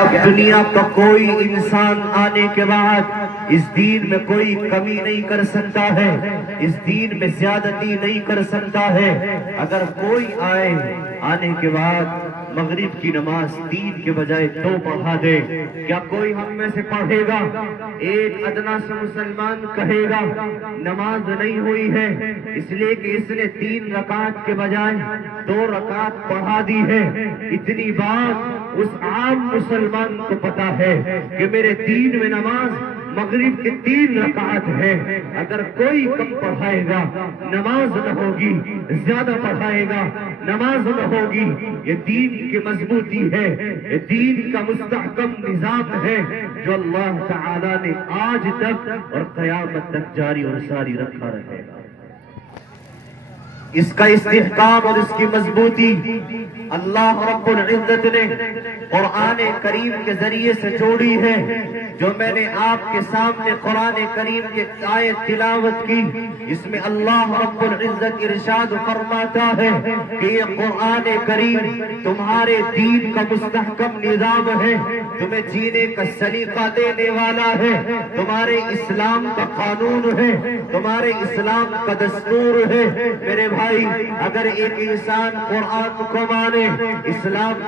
اب دنیا کا کوئی انسان آنے کے بعد اس دین میں کوئی کمی نہیں کر سکتا ہے، اس دین میں زیادتی نہیں کر سکتا ہے۔ اگر کوئی آنے کے بعد مغرب کی نماز 3 کے بجائے 2 پڑھا دے، کیا کوئی ہم میں سے پڑھے گا؟ ایک ادنا سے مسلمان کہے گا نماز نہیں ہوئی ہے، اس لیے کہ اس نے 3 رکعت کے بجائے 2 رکعت پڑھا دی ہے۔ اتنی بات اس عام مسلمان کو پتا ہے کہ میرے دین میں نماز مغرب کے 3 رکعت ہے۔ اگر کوئی کم پڑھائے گا نماز نہ ہوگی، زیادہ پڑھائے گا نماز نہ ہوگی۔ یہ دین کی مضبوطی ہے، یہ دین کا مستحکم نظام ہے جو اللہ تعالی نے آج تک اور قیامت تک جاری اور ساری رکھا رہے گا۔ اس کا استحکام اور اس کی مضبوطی اللہ رب العزت نے قرآن کریم کے ذریعے سے جوڑی ہے۔ جو میں نے آپ کے سامنے قرآن کریم کی آیت تلاوت کی، اس میں اللہ رب العزت ارشاد فرماتا ہے کہ یہ قرآن کریم تمہارے دین کا مستحکم نظام ہے، تمہیں جینے کا سلیقہ دینے والا ہے، تمہارے اسلام کا قانون ہے، تمہارے اسلام کا دستور ہے۔ میرے بھائی، اگر ایک انسان قرآن کو مانے، اسلام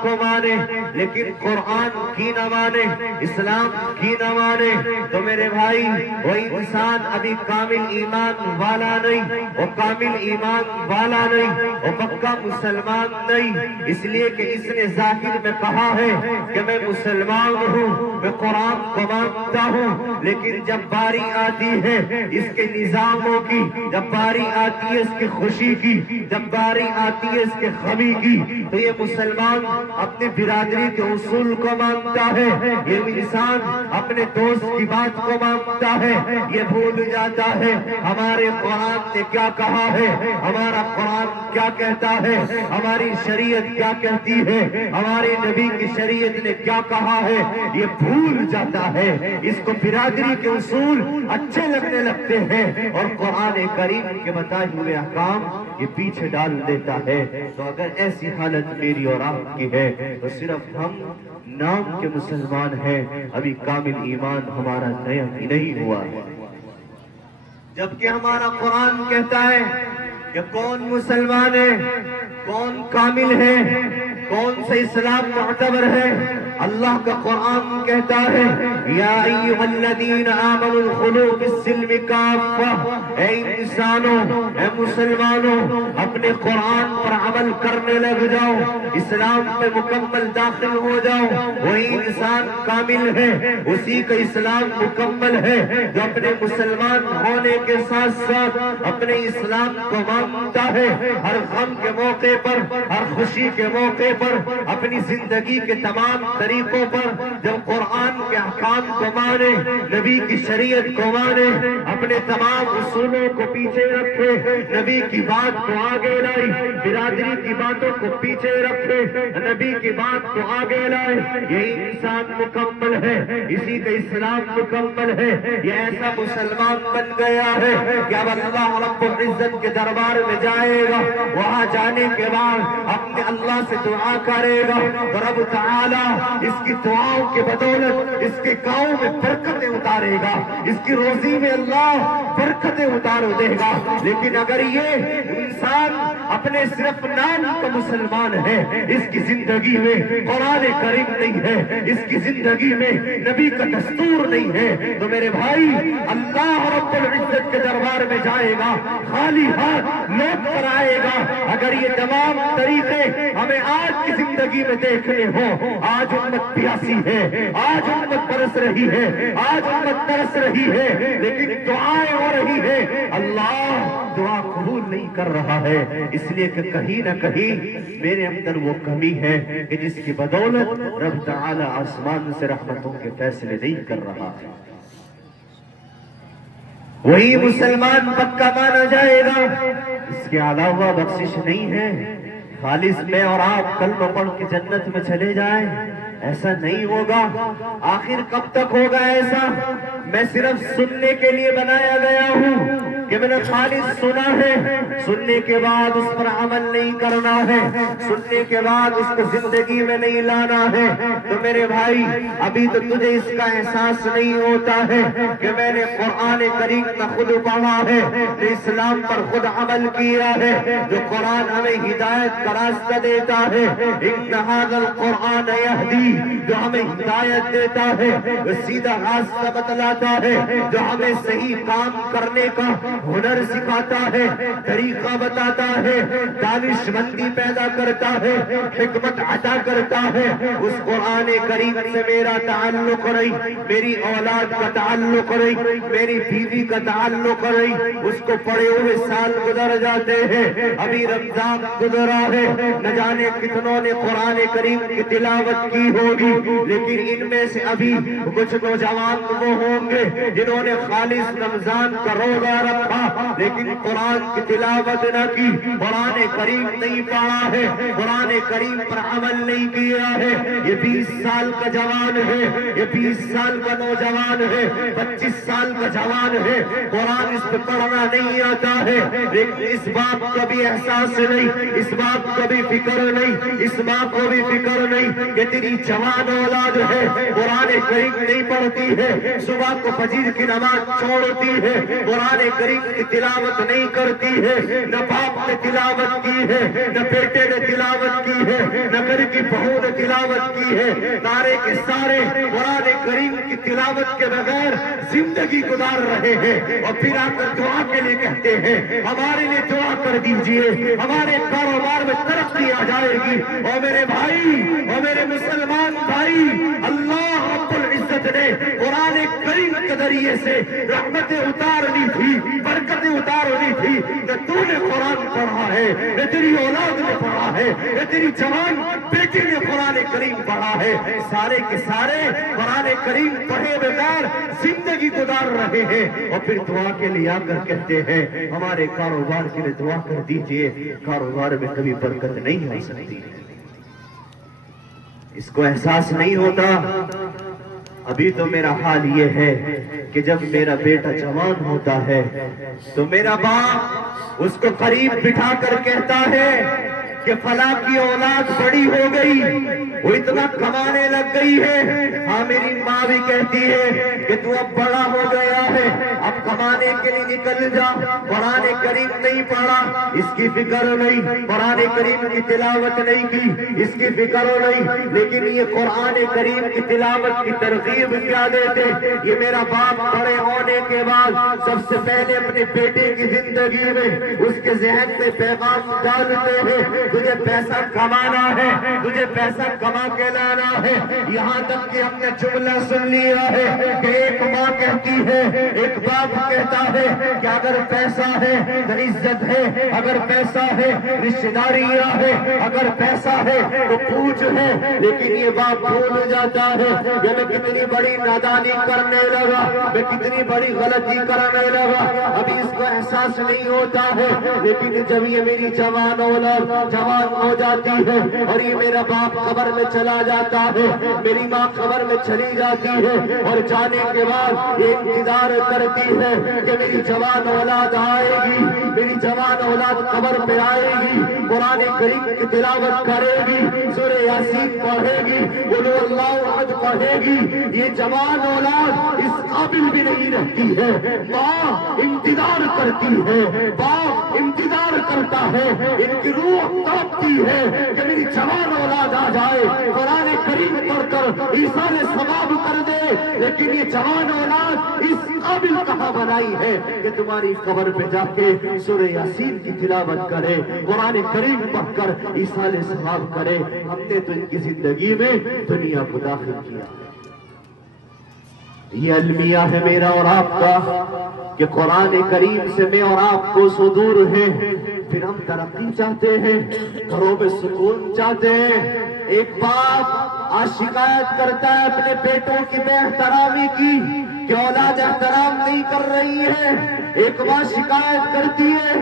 کو مانے لیکن قرآن کی نہ مانے، اسلام کی نہ مانے، تو میرے بھائی وہ انسان ابھی کامل ایمان والا نہیں، وہ کامل ایمان والا نہیں، وہ پکا مسلمان نہیں۔ اس لیے کہ اس نے ظاہر میں کہا ہے کہ میں مسلمان ہوں، میں قرآن کو مانتا ہوں، لیکن جب باری آتی ہے اس کے نظاموں کی، جب باری آتی ہے اس کی خوشی کی، جب باری آتی ہے اس کے غمی کی، تو یہ مسلمان اپنے برادری کے اصول کو مانتا ہے، یہ انسان اپنے دوست کی بات کو مانتا ہے، یہ بھول جاتا ہے ہمارے قرآن نے کیا کہا ہے، ہمارا قرآن کیا کہتا ہے، ہماری شریعت کیا کہتی ہے، ہمارے نبی کی شریعت نے کیا کہا ہے، یہ بھول جاتا ہے۔ اس کو برادری کے اصول اچھے لگنے لگتے ہیں اور قرآن کریم کے بتائے ہوئے احکام یہ پیچھے ڈال دیتا ہے۔ تو اگر ایسی حالت میری اور آپ کی ہے تو صرف ہم نام کے مسلمان ہیں، ابھی کامل ایمان ہمارا نیا ہی نہیں ہوا ہے، جبکہ ہمارا قرآن کہتا ہے کہ کون مسلمان ہے، کون کامل ہے، کون سے اسلام معتبر ہے۔ اللہ کا قرآن کہتا ہے یا ایھا الذین آمنوا ادخلوا فی السلم کافہ، اے انسانوں، اے مسلمانوں، اپنے قرآن پر عمل کرنے لگ جاؤ، اسلام میں مکمل داخل ہو جاؤ۔ وہی انسان کامل ہے، اسی کا اسلام مکمل ہے جو اپنے مسلمان ہونے کے ساتھ ساتھ اپنے اسلام کو مانتا ہے، ہر غم کے موقع پر، ہر خوشی کے موقع پر، اپنی زندگی کے تمام طریقوں پر جب قرآن کے احکام کو مانے، نبی کی شریعت کو مانے، اپنے تمام اصولوں کو پیچھے رکھے، نبی کی بات کو آگے لائی، برادری کی باتوں کو پیچھے رکھے، نبی کی بات کو آگے لائے، یہی انسان مکمل ہے، اسی کا اسلام مکمل ہے۔ یہ ایسا مسلمان بن گیا ہے کہ اب اللہ رب العزت کے دربار میں جائے گا، وہاں جانے کے بعد اپنے اللہ سے دعا کرے گا، رب تعالی اس کی دعاؤں کے بدولت اس کے گاؤں میں برکتیں اتارے گا، اس کی روزی میں اللہ برکتیں اتار دے گا۔ لیکن اگر یہ انسان اپنے صرف نام کا مسلمان ہے، اس کی زندگی میں قرآن کریم نہیں ہے، اس کی زندگی میں نبی کا دستور نہیں ہے، تو میرے بھائی اللہ رب العزت کے دربار میں جائے گا، خالی ہاتھ لوٹ کر آئے گا۔ اگر یہ تمام طریقے ہمیں آج کی زندگی میں دیکھنے ہوں، آج امت پیاسی ہے، آج امت برس رہی ہے، آج امت ترس رہی ہے، لیکن دعائیں ہو رہی ہے، اللہ دعا قبول نہیں کر رہا ہے، اس لیے کہ کہیں نہ کہیں میرے اندر وہ کمی ہے کہ جس کی بدولت رب تعالی آسمان سے رحمتوں کے فیصلے نہیں کر رہا ہے۔ وہی مسلمان پکا مانا جائے گا، اس کے علاوہ بخشش نہیں ہے۔ خالص میں اور آپ کلمہ پڑھ کے جنت میں چلے جائیں، ایسا نہیں ہوگا۔ آخر کب تک ہوگا ایسا؟ میں صرف سننے کے لیے بنایا گیا ہوں کہ میں نے خالص سنا ہے، سننے کے بعد اس پر عمل نہیں کرنا ہے، سننے کے بعد اس کو زندگی میں نہیں لانا ہے، تو میرے بھائی ابھی تو تجھے اس کا احساس نہیں ہوتا ہے کہ میں نے قرآن کریم کا خود پڑھا ہے، اسلام پر خود عمل کیا ہے، جو قرآن ہمیں ہدایت کا راستہ دیتا ہے، ان ھذا القرآن یہدی، جو ہمیں ہدایت دیتا ہے، جو سیدھا راستہ بتلاتا ہے، جو ہمیں صحیح کام کرنے کا ہنر سکھاتا ہے، طریقہ بتاتا ہے، دانش مندی پیدا کرتا ہے، حکمت عطا کرتا ہے، اس قرآن کریم سے میرا تعلق رہی، میری اولاد کا تعلق رہی، میری بیوی کا تعلق رہی، اس کو پڑے ہوئے سال گزر جاتے ہیں، ابھی رمضان گزرا ہے، نہ جانے کتنوں نے قرآن کریم کی تلاوت کی ہوگی، لیکن ان میں سے ابھی کچھ نوجوان وہ ہوں گے جنہوں نے خالص رمضان کا روزہ رکھا لیکن قرآن کی تلاوت نہ کی، قرآن کریم نہیں پڑھا ہے، قرآن کریم پر عمل نہیں کیا ہے، یہ 20 سال کا جوان ہے، یہ 20 سال کا نوجوان ہے، 25 سال کا جوان ہے، قرآن اس پہ پڑھنا نہیں آتا ہے، لیکن اس بات کا بھی احساس نہیں، اس بات کا بھی فکر نہیں، اس بات کو بھی فکر نہیں کہ تیری جوان اولاد ہے، قرآن کریم نہیں پڑھتی ہے، صبح کو فجر کی نماز چھوڑتی ہے، قرآن کریم کی تلاوت نہیں کرتی ہے، نہ باپ نے تلاوت کی ہے، نہ بیٹے نے تلاوت کی ہے، نہ گھر کی بہو نے تلاوت کی ہے، سارے کے سارے قرآن کریم کی تلاوت کے بغیر زندگی گزار رہے ہیں، اور پھر آ کر دعا کے لیے کہتے ہیں ہمارے لیے دعا کر دیجئے، ہمارے کاروبار میں ترقی آ جائے گی۔ اور میرے بھائی اور میرے مسلمان بھائی، اللہ رب العزت نے قرآن کریم کے ذریعے سے رحمتیں اتارنی تھی، برکتیں اتارنی تھی، نہ تو نے قرآن پڑھا ہے، نہ تیری اولاد نے پڑھا ہے، نہ تیری جوان بیٹی نے قرآن کریم پڑھا ہے، سارے کے سارے قرآن کریم پڑھے بغیر زندگی گزار رہے ہیں، اور پھر دعا کے لیے آ کر کہتے ہیں ہمارے کاروبار کے لیے دعا کر دیجئے، کاروبار میں کبھی برکت نہیں ہو سکتی۔ اس کو احساس نہیں ہوتا۔ ابھی تو میرا حال یہ ہے کہ جب میرا بیٹا جوان ہوتا ہے تو میرا باپ اس کو قریب بٹھا کر کہتا ہے کہ فلاں کی اولاد بڑی ہو گئی، وہ اتنا کمانے لگ گئی ہے، ہاں میری ماں بھی کہتی ہے کہ تو اب بڑا ہو گیا ہے، اب کمانے کے لیے نکل جا، قرآن کریم نہیں پڑھا، اس کی فکر نہیں، قرآن کریم کی تلاوت نہیں کی، اس کی فکر نہیں، لیکن یہ قرآن کریم کی تلاوت کی ترغیب کیا دیتے، یہ میرا باپ بڑے ہونے کے بعد سب سے پہلے اپنے بیٹے کی زندگی میں اس کے ذہن میں پیغام ڈالتے ہیں، تجھے پیسہ کمانا ہے، تجھے پیسہ کما کے لانا ہے۔ یہاں تک کہ ہم نے جملہ سن لیا ہے کہ ایک ماں کہتی ہے، ایک باپ کہتا ہے کہ اگر پیسہ ہے تو عزت ہے، اگر پیسہ ہے رشتہ داریاں ہے، اگر پیسہ ہے تو پوچھ ہے، لیکن یہ باپ بھول جاتا ہے کہ میں کتنی بڑی نادانی کرنے لگا، میں کتنی بڑی غلطی کرنے لگا، ابھی اس کو احساس نہیں ہوتا ہے، لیکن جب یہ میری جوان اولاد جوان ہو جاتی ہے اور یہ میرا باپ قبر میں چلا جاتا ہے، میری ماں قبر میں چلی جاتی ہے، اور جانے کے بعد یہ انتظار کرتی ہے کہ میری جوان اولاد آئے گی، میری جوان اولاد قبر پہ آئے گی، قرآن کریم کی تلاوت کرے گی، سورہ یاسین پڑھے گی، قل هو اللہ احد پڑھے گی۔ یہ جوان اولاد اس قابل بھی نہیں رہتی ہے، ماں انتظار کرتی ہے، باپ انتظار کرتا ہے، ان کی روح تڑپتی ہے کہ میری جوان اولاد آ جائے، قرآن کریم پڑھ کر ایثار ثواب کر دے، لیکن یہ جوان اولاد اس قابل کہاں بنائی ہے کہ تمہاری قبر پہ جا کے سورہ یاسین کی تلاوت کرے، قرآن کریم پڑھ کر ایثار ثواب کرے۔ ہم نے تو ان کی زندگی میں دنیا کو داخل کیا۔ یہ المیہ ہے میرا اور آپ کا کہ قرآن کریم سے میں اور آپ کو سو دور ہیں، پھر ہم ترقی چاہتے ہیں، گھروں میں سکون چاہتے ہیں۔ ایک باپ آج شکایت کرتا ہے اپنے بیٹوں کی بے احترامی کی کہ اولاد احترام نہیں کر رہی ہے، ایک ماں شکایت کرتی ہے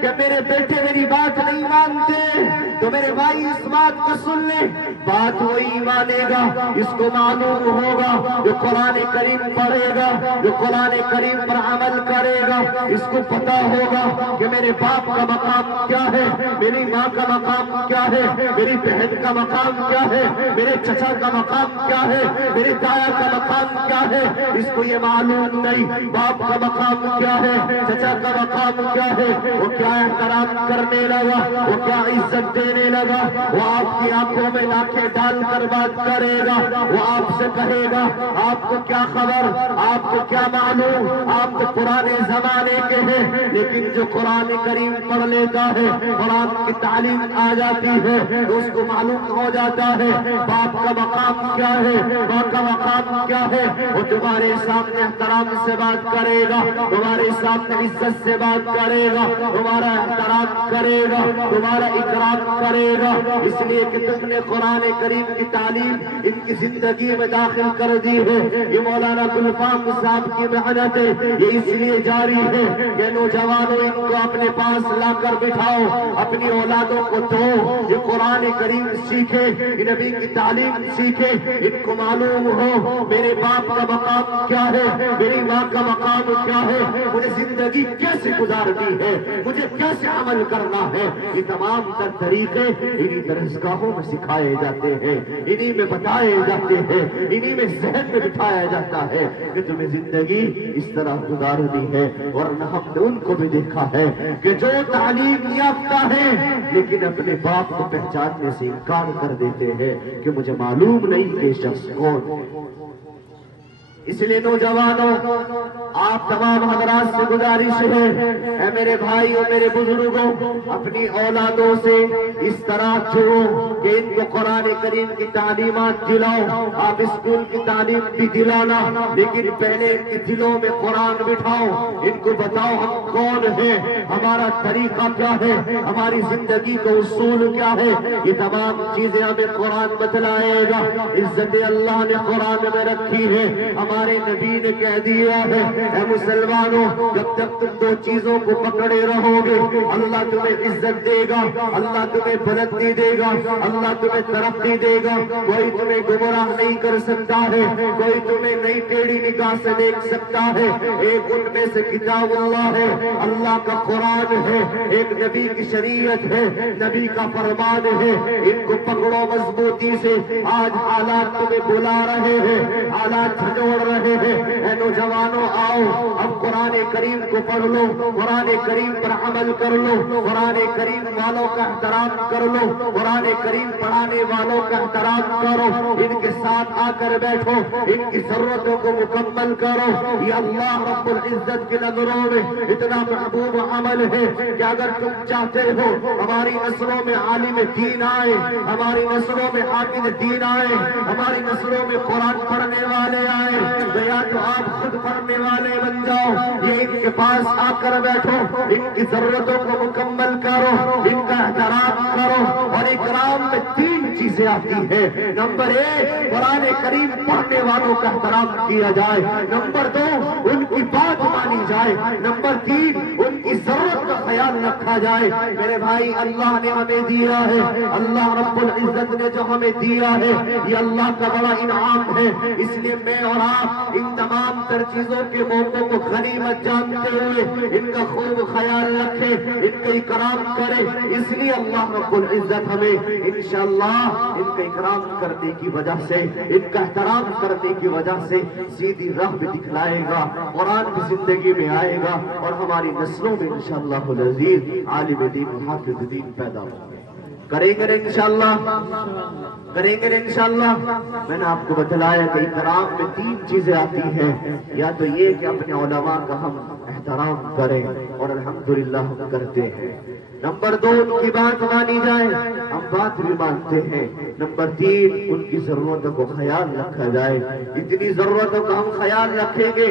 کہ میرے بیٹے میری بات نہیں مانتے، تو میرے بھائی اس بات کو سن لیں، بات وہی مانے گا، اس کو معلوم ہوگا جو قرآن کریم پڑھے گا، جو قرآن کریم پر عمل کرے گا، اس کو پتا ہوگا کہ میرے باپ کا مقام کیا ہے، میری ماں کا مقام کیا ہے، میری بہن کا مقام کیا ہے، میرے چچا کا مقام کیا ہے، میرے دایا کا مقام کیا ہے۔ اس کو یہ معلوم نہیں باپ کا مقام کیا ہے، چچا کا مقام کیا ہے، وہ کیا احترام کرنے لگا، وہ کیا عزت دینے لگا، وہ آپ کی آنکھوں میں آنکھیں ڈال کر بات کرے گا، وہ آپ سے کہے گا آپ کو کیا خبر، آپ کو کیا معلوم، آپ تو پرانے زمانے کے ہیں۔ لیکن جو قرآن کریم پڑھ لیتا ہے، قرآن کی تعلیم آ جاتی ہے تو اس کو معلوم ہو جاتا ہے باپ کا مقام کیا ہے، ماں کا مقام کیا ہے۔ وہ تمہارے سامنے احترام سے بات کرے گا، تمہارے سامنے عزت سے بات کرے گا، تمہارا احترام کرے گا، تمہارا اکرام کرے گا، اس لیے کہ تم نے قرآن کریم کی تعلیم ان کی زندگی میں داخل کر دی ہے۔ یہ مولانا گلفام صاحب کی محنت ہے، یہ اس لیے جاری ہے کہ نوجوانوں ان کو اپنے پاس لا کر بٹھاؤ، اپنی اولادوں کو دو، یہ قرآن کریم سیکھے، یہ نبی کی تعلیم سیکھے، ان کو معلوم ہو میرے باپ کا مقام کیا ہے، میری ماں کا مقام کیا ہے، مجھے زندگی کیسے گزارنی ہے، مجھے کیسے عمل کرنا ہے۔ یہ تمام تر طریقے انہی درسگاہوں میں سکھائے جاتے ہیں، انہی میں بتائے جاتے ہیں، انہی میں ذہن میں بٹھایا جاتا ہے کہ تمہیں زندگی اس طرح گزارنی ہے۔ ورنہ ہم نے ان کو بھی دیکھا ہے کہ جو تعلیم یافتہ ہے لیکن اپنے باپ کو پہچاننے سے انکار کر دیتے ہیں کہ مجھے معلوم نہیں کہ شخص کون ہے۔ اس لیے نوجوانوں آپ تمام حضرات سے گزارش ہے، اے میرے بھائی اور میرے بزرگوں، اپنی اولادوں سے اس طرح جڑو کہ ان کو قرآن کریم کی تعلیمات دلاؤ۔ آپ اسکول کی تعلیم بھی دلانا، لیکن پہلے ان کے دلوں میں قرآن بٹھاؤ، ان کو بتاؤ ہم کون ہیں، ہمارا طریقہ کیا ہے، ہماری زندگی کا اصول کیا ہے۔ یہ تمام چیزیں ہمیں قرآن بتلائے گا۔ عزت اللہ نے قرآن میں رکھی ہے، ہمارے نبی نے کہہ دیا ہے اے مسلمانوں جب تک تم دو چیزوں کو پکڑے رہو گے اللہ تمہیں عزت دے گا، اللہ تمہیں بلندی دے گا، اللہ تمہیں ترقی دے گا۔ کوئی تمہیں گمراہ نہیں کر سکتا ہے، کوئی تمہیں نئی ٹیڑھی نگاہ سے دیکھ سکتا ہے۔ ایک ان میں سے کتاب اللہ ہے، اللہ کا قرآن ہے، ایک نبی کی شریعت ہے، نبی کا فرمان ہے۔ ان کو پکڑو مضبوطی سے۔ آج حالات تمہیں بلا رہے ہیں، حالات جھنجھوڑ رہے ہیں۔ اے نوجوانوں آؤ اب قرآن کریم کو پڑھ لو، قرآن کریم پر عمل کر لو، قرآن کریم والوں کا احترام کر لو، قرآن کریم پڑھانے والوں کا احترام کرو، ان کے ساتھ آ کر بیٹھو، ان کی ضرورتوں کو مکمل کرو۔ یہ اللہ رب العزت کی نظروں میں اتنا محبوب عمل ہے کہ اگر تم چاہتے ہو ہماری نسلوں میں عالم دین آئے، ہماری نسلوں میں حافظ دین آئے، ہماری نسلوں میں قرآن پڑھنے والے آئے، تو یا تو آپ خود پڑھنے والے بن جاؤ، یہ ان کے پاس آ کر بیٹھو، ان کی ضرورتوں کو مکمل کرو، ان کا احترام کرو۔ اور اکرام میں تین چیزیں آتی ہیں۔ نمبر ایک قرآن کریم پڑھنے والوں کا احترام کیا جائے، نمبر دو ان کی بات مانی جائے، نمبر تین ان کی ضرورت کا خیال رکھا جائے۔ میرے بھائی اللہ نے ہمیں دیا ہے، اللہ رب العزت نے جو ہمیں دیا ہے یہ اللہ کا بڑا انعام ہے۔ اس لیے میں اور آپ ان تمام تر چیزوں کے موقعوں کو غنیمت جانتے ہوئے ان کا خوب خیال رکھیں، ان کا اکرام کریں۔ اس لیے اللہ رب العزت ہمیں انشاءاللہ ان کا اکرام کرنے کی وجہ سے، ان کا احترام کرنے کی وجہ سے سیدھی راہ بھی دکھلائے گا، قرآن کی زندگی میں آئے گا اور ہماری نسلوں میں انشاءاللہ العزیز عالم دین و حافظ دین پیدا ہوں گے۔ کریں گے انشاءاللہ، کریں گے انشاءاللہ۔ میں نے آپ کو بتلایا کہ اکرام میں تین چیزیں آتی ہیں، یا تو یہ کہ اپنے علماء کا ہم احترام کریں اور الحمدللہ ہم کرتے ہیں۔ نمبر دو ان کی بات مانی جائے، ہم بات بھی مانتے ہیں۔ نمبر تین ان کی ضرورتوں کو خیال رکھا جائے، اتنی ضرورتوں کا ہم خیال رکھیں گے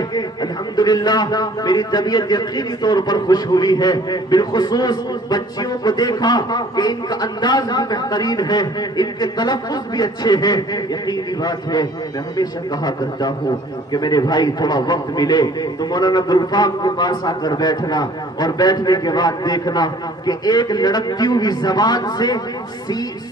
الحمدللہ میری طبیعت یقینی طور پر خوش ہوئی ہے۔ بالخصوص بچیوں کو دیکھا کہ ان کا انداز بھی بہترین ہے، ان کے تلفظ بھی اچھے ہیں۔ یقینی بات ہے، میں ہمیشہ کہا کرتا ہوں کہ میرے بھائی تھوڑا وقت ملے تو مولانا گلفام کے پاس آ کر بیٹھنا اور بیٹھنے کے بعد دیکھنا کہ ایک لڑکتی ہوئی زبان سے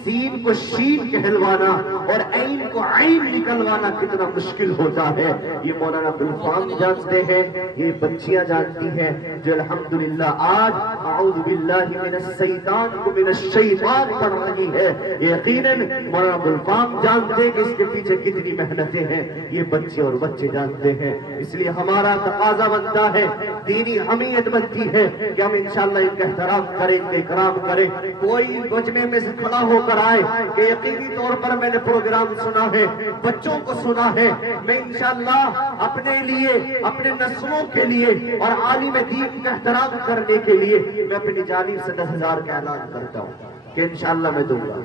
سین کو شین کہلوانا اور عین کو عین نکلوانا کتنا مشکل ہوتا ہے، یہ مولانا گلفام جانتے ہیں، یہ بچیاں جانتی ہیں جو الحمدللہ آج اعوذ باللہ من الشیطان کو من الشیطان پڑھ رہی ہے۔ یقیناً مولانا گلفام جانتے ہیں کہ اس کے پیچھے کتنی محنتیں ہیں، یہ بچے اور بچے جانتے ہیں۔ اس لیے ہمارا تقاضا بنتا ہے، دینی حمیت بنتی ہے کہ ہم انشاءاللہ ان کا احترام کریں، ان کا اکرام کریں۔ کوئی مجمع میں سے کھڑا ہو کر آئے کہ یقینی طور پر میں نے پروگرام سنا ہے، بچوں کو سنا ہے، میں انشاءاللہ اپنے لیے، اپنے نسلوں کے لیے اور عالم دین کا احترام کرنے کے لیے میں اپنی جانب سے 10,000 کا اعلان کرتا ہوں کہ انشاءاللہ میں دوں گا۔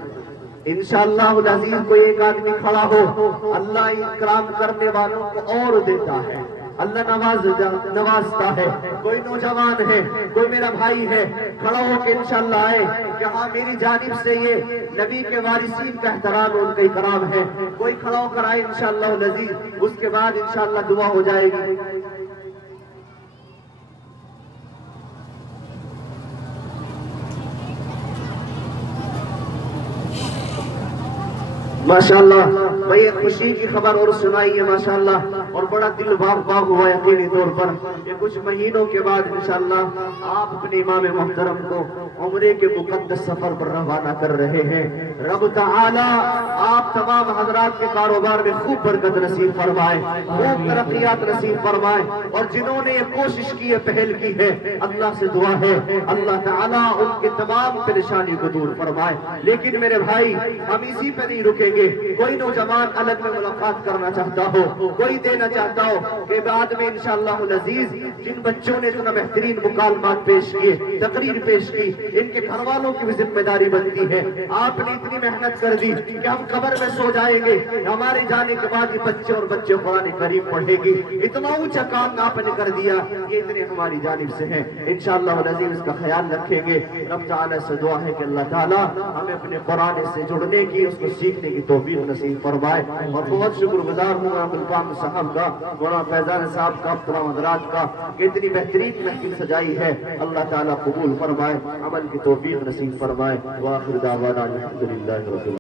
انشاءاللہ العزیز کوئی ایک آدمی کھڑا ہو، اللہ اکرام کرنے والوں کو اور دیتا ہے، اللہ نوازتا ہے۔ کوئی نوجوان ہے، کوئی میرا بھائی ہے، کھڑا ہو کے انشاءاللہ آئے کہ ہاں میری جانب سے یہ نبی کے وارثین کا احترام، ان کا اکرام ہے، کوئی کھڑا ہو کر آئے انشاءاللہ العزیز، اس کے بعد انشاءاللہ دعا ہو جائے گی۔ ماشاءاللہ بھئی خوشی کی خبر اور سنائی ہے ماشاءاللہ، اور بڑا دل باغ ہوا یقینی طور پر کہ کچھ مہینوں کے بعد انشاءاللہ آپ اپنے امام محترم کو عمرے کے مقدس سفر پر روانہ کر رہے ہیں۔ رب تعالی آپ تمام حضرات کے کاروبار میں خوب برکت نصیب فرمائے، خوب ترقیات نصیب فرمائے، اور جنہوں نے یہ کوشش کی ہے، پہل کی ہے، اللہ سے دعا ہے اللہ تعالی ان کے تمام پریشانی کو دور فرمائے۔ لیکن میرے بھائی ہم اسی پہ نہیں رکیں گے، کوئی نوجوان الگ میں ملاقات کرنا چاہتا ہو، کوئی دینا چاہتا ہو کہ بعد میں انشاءاللہ العزیز جن بچوں نے اتنا بہترین مکالمات پیش کیے، تقریر پیش کی، ان کے گھر والوں کی بھی ذمہ داری بنتی ہے۔ آپ نے اتنی محنت کر دی کہ ہم قبر میں سو جائیں گے، ہمارے جانے کے بعد یہ بچے اور بچے قرآن کریم پڑھے گی، اتنا اونچا کام آپ نے کر دیا، یہ اتنے ہماری جانب سے ہیں۔ انشاءاللہ العزیز اس کا خیال رکھیں گے۔ رب تعالیٰ سے دعا ہے کہ اللہ تعالیٰ ہمیں اپنے قرآن سے جڑنے کی، اس کو سیکھنے کی توفیق نصیب فرمائے۔ اور بہت شکر گزار ہوں مولانا گلفام صاحب کا، مولانا فیضان صاحب کا، تمام حضرات کا کہ اتنی بہترین محفل سجائی ہے، اللہ تعالیٰ قبول فرمائے، عمل کی توفیق نصیب فرمائے۔ وآخر دعوانا الحمدللہ رب العالمین۔